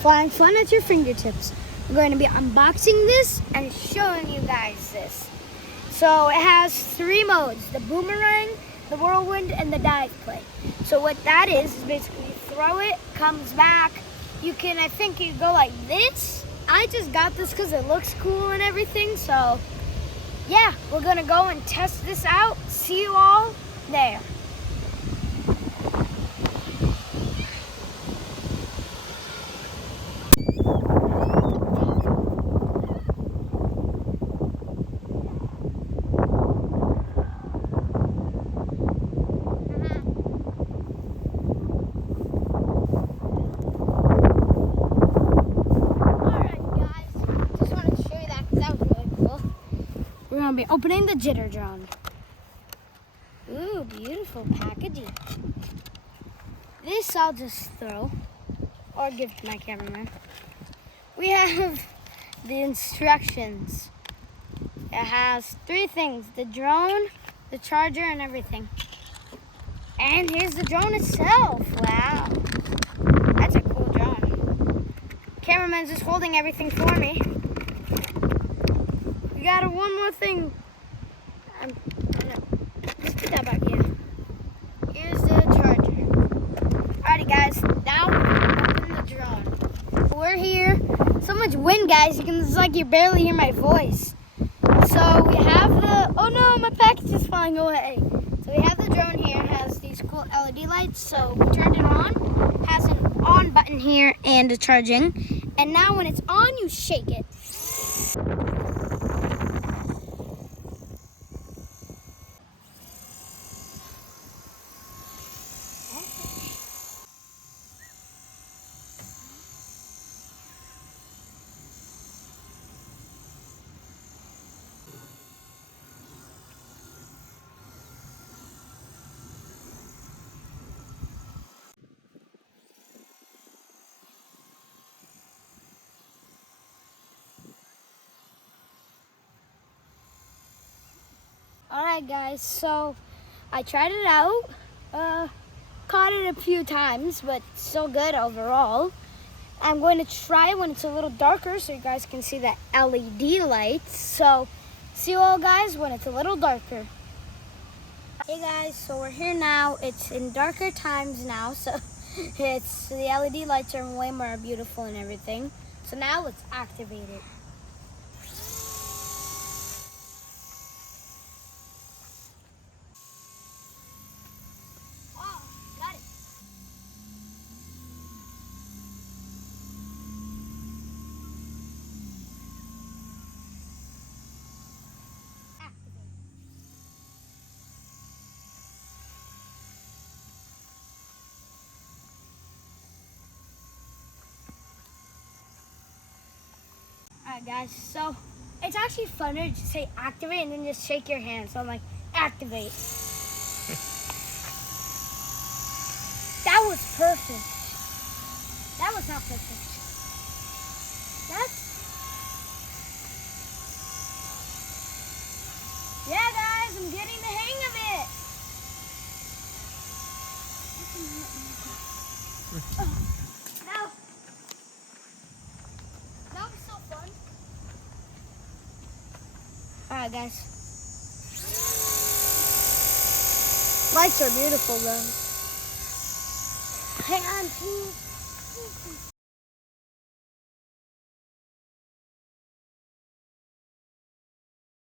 flying fun at your fingertips. We're going to be unboxing this and showing you guys this. So it has 3 modes: the boomerang, the whirlwind, and the dive plane. So what that is basically you throw it, comes back. You can, I think you go like this. I just got this because it looks cool and everything. So yeah, we're gonna go and test this out. See you all there. We're going to be opening the Jitter Drone. Ooh, beautiful packaging. This I'll just throw or give to my cameraman. We have the instructions. It has 3 things: the drone, the charger, and everything. And here's the drone itself. Wow, that's a cool drone. Cameraman's just holding everything for me. We got one more thing. Let's put that back here. Here's the charger. Alrighty, guys. Now open the drone. We're here. So much wind, guys. It's like you barely hear my voice. So we have the. Oh no, my package is flying away. So we have the drone here. It has these cool LED lights. So we turned it on. It has an on button here and a charging. And now when it's on, you shake it. Alright guys, so I tried it out, caught it a few times, but still good overall. I'm going to try it when it's a little darker so you guys can see the LED lights. So see you all guys when it's a little darker. Hey guys, so we're here now. It's in darker times now, so the LED lights are way more beautiful and everything. So now let's activate it. Alright guys, so it's actually funner to say activate and then just shake your hand. So I'm like, activate. That was perfect. That was not perfect. Yeah guys, I'm getting the hang of it. That was so fun. Alright guys. Lights are beautiful though. Hang on, please.